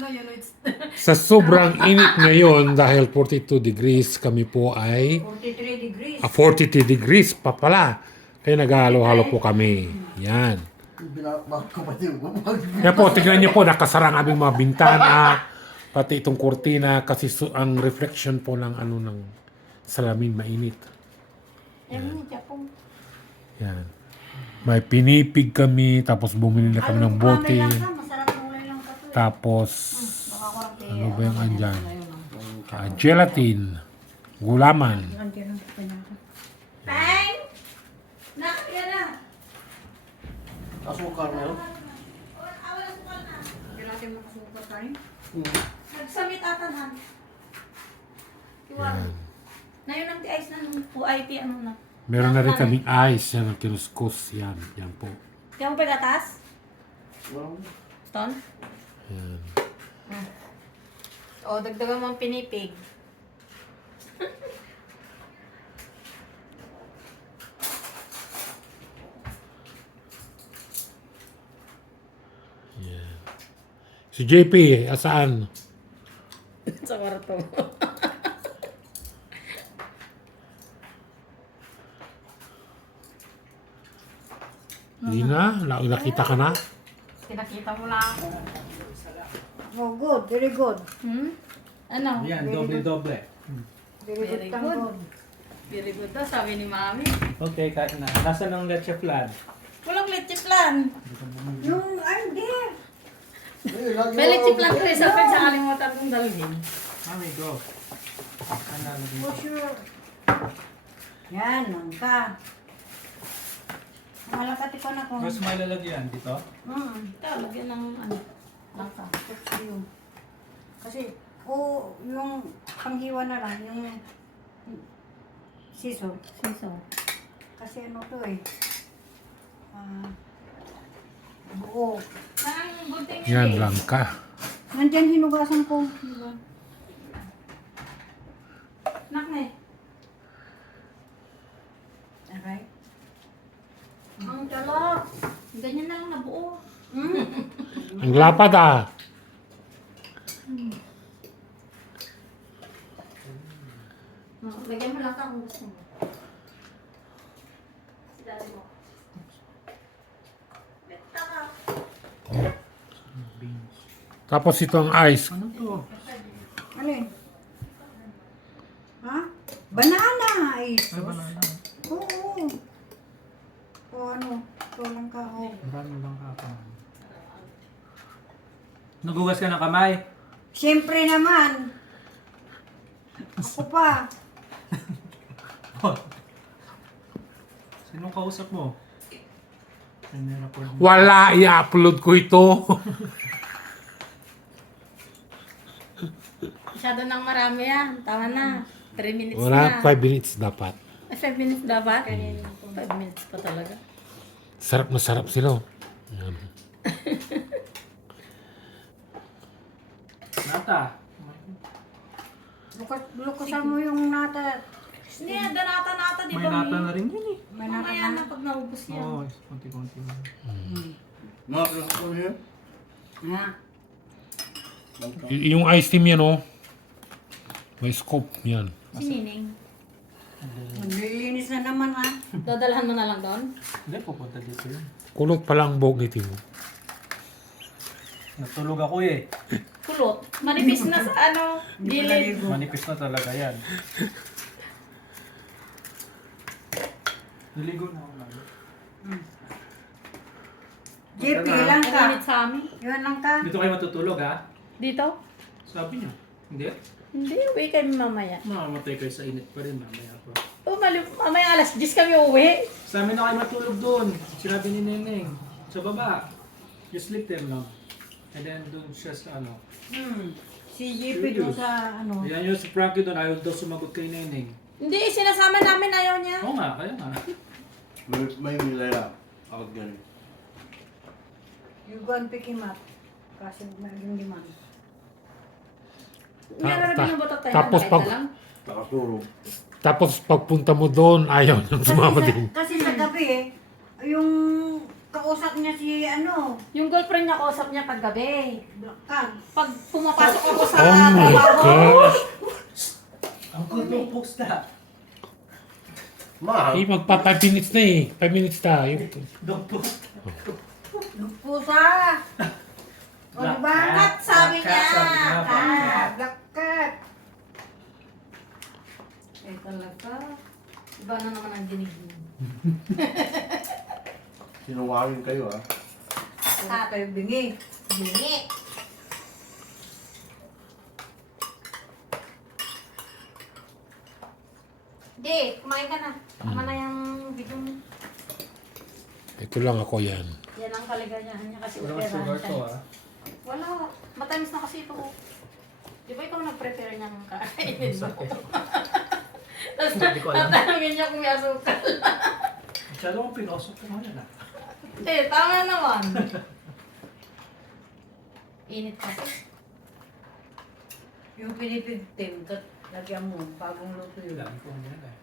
ano yun, it's Sa sobrang init ngayon, dahil 42 degrees, kami po ay 43 degrees. 42 degrees pa pala. Kaya naghalo-halo po kami. Yan. Kaya po, tignan niyo po, nakasara ang aming mga bintana, pati itong kurtina, kasi ang reflection po ng ano ng salamin mainit. yan, Japong. Yan. May pinipig kami, tapos bumili na kami ng bote. Masarap ng ulay lang kape. Tapos, Nakakurang ano ba yung andyan? Gelatin, gulaman. Bang! Nakakaya na. Asukal na yun. Awal ang sukal na. Hindi natin makasukat tayo. Nagsamit atan, Iwan. Yan. Na yun ang ice na nung UIP, ano na. Meron na rin kaming ice, yan ang kinuskus. Yan, yan po. Kaya mo pagatas? Ton? Yan. O, dagdagan mo ang pinipig. Yan. Si JP, asaan? Sa kwarto. Hindi na? Nakita ka na? Pinakita mo na ako. Oh, good. Very good. Hmm? Ano? Yan, doble-doble. Very good. Very kang good. good. Very good daw, sabi ni Mami. Okay, kahit na. Nasaan ang leche flan? Walang leche plan. Yung, ay, there. May leche plan ko rin sa pin sa kalimutan kong dalhin. Mami, go. Ano For sure. Yan, langka. Malakati ko na ko. Mas may lalagyan dito? Ito, lagyan ng ano. Langka. Yun. Kasi, yung panghiwa na lang, yung siso. Siso. Kasi ano to eh. Buo. Saan ang gunting Yan lang ka. Nandyan hinugasan ko. Diba? Nak na eh. Alright. Ang talak. Ganyan na lang nabuo. Ang lapad ah. Lagyan mo lang ka kung gusto mo. Dali mo. Benta ka. Beans. Tapos ito ang ice. Ano to? Ano yun? Ha? Banana ice. Ay, banana. Oo. O ano? Ito lang ka. Oh. Marami lang ka. Nagugas ka ng kamay? Siyempre naman. Ako pa. Sinong kausap mo? Record mo. Wala, i-upload ko ito. Masyado nang marami yan. Tama na. 3 minutes Wala, na. 5 minutes dapat. 5 minutes dapat? 5 minutes pa talaga. Sarap na sarap sila. Oh. Yan. Nata. Lukusan mo yung nata. Hindi, danata-nata, di May ba? nata na rin yun eh. May nata Mamaya na. na pag naubos yan. Oo, konti-konti lang. Ha? Yung ice team yan oh. May scope yan. Si Nining. Maglilinis na naman ha. Dadalhan mo na lang doon? Hindi, pupunta dito yun. Kulot pa lang buhok ni Timo. Natulog ako eh. Kulot. Manipis na sa ano, gilid. Manipis na talaga yan. Naligo na ako lalo. JP lang Ang ka. init sa amin. Yun lang ka. Dito kayo matutulog ha? Dito? Sabi niyo. Hindi? Hindi, uwi kami mamaya. Mamamatay kayo sa init pa rin mamaya pa. Mamaya alas 10 kami uwi. Sa amin na kayo matulog doon. Sinabi ni Neneng. Sa baba. Just sleep there lang. And then doon siya sa ano. Si JP doon sa ano. Yan yung si Frankie doon. Ayaw daw sumagot kay Neneng. Hindi, sinasama namin ayaw niya. Oo nga, kaya nga. May milaya. Ako ganun. You go and pick him up. Kasi maging demand. Hindi na binubutot tayo. Tapos kahit pag- na lang. Nakatulog. Tapos pagpunta mo doon, ayaw nang sumama din. Kasi sa gabi eh, yung kausap niya si ano, Yung girlfriend niya kausap niya paggabi. Black Cat. Pag pumapasok ako sa Oh my trabaho. gosh! Ang good ng post na. Ma, Eh, magpa 5 minutes na eh. 5 minutes tayo. Don't post. Pusa! O, Black diba? Kat, sabi Black cat, niya. sabi niya, black Kat. cat. Black cat. Eh talaga. Iba na naman ang dinig mo. sinungaling kayo ah. Sa kayo bingi. Bingi. Di, kumain ka na. Tama na yung video mo. Ito lang ako yan. Yan ang kaligayahan niya kasi Wala kang sugar operahan to siya. ah. Wala. Matamis na kasi ito. Di ba ikaw nag-prepare niyang kainin mo? Tapos Hindi ko alam. tatanungin niya kung may asukal. Masyado akong pinosok ko ngayon ah. Eh, tama naman. Init kasi. Yung pinipigtim, lagyan mo, bagong luto yun. Dami ko ngayon eh.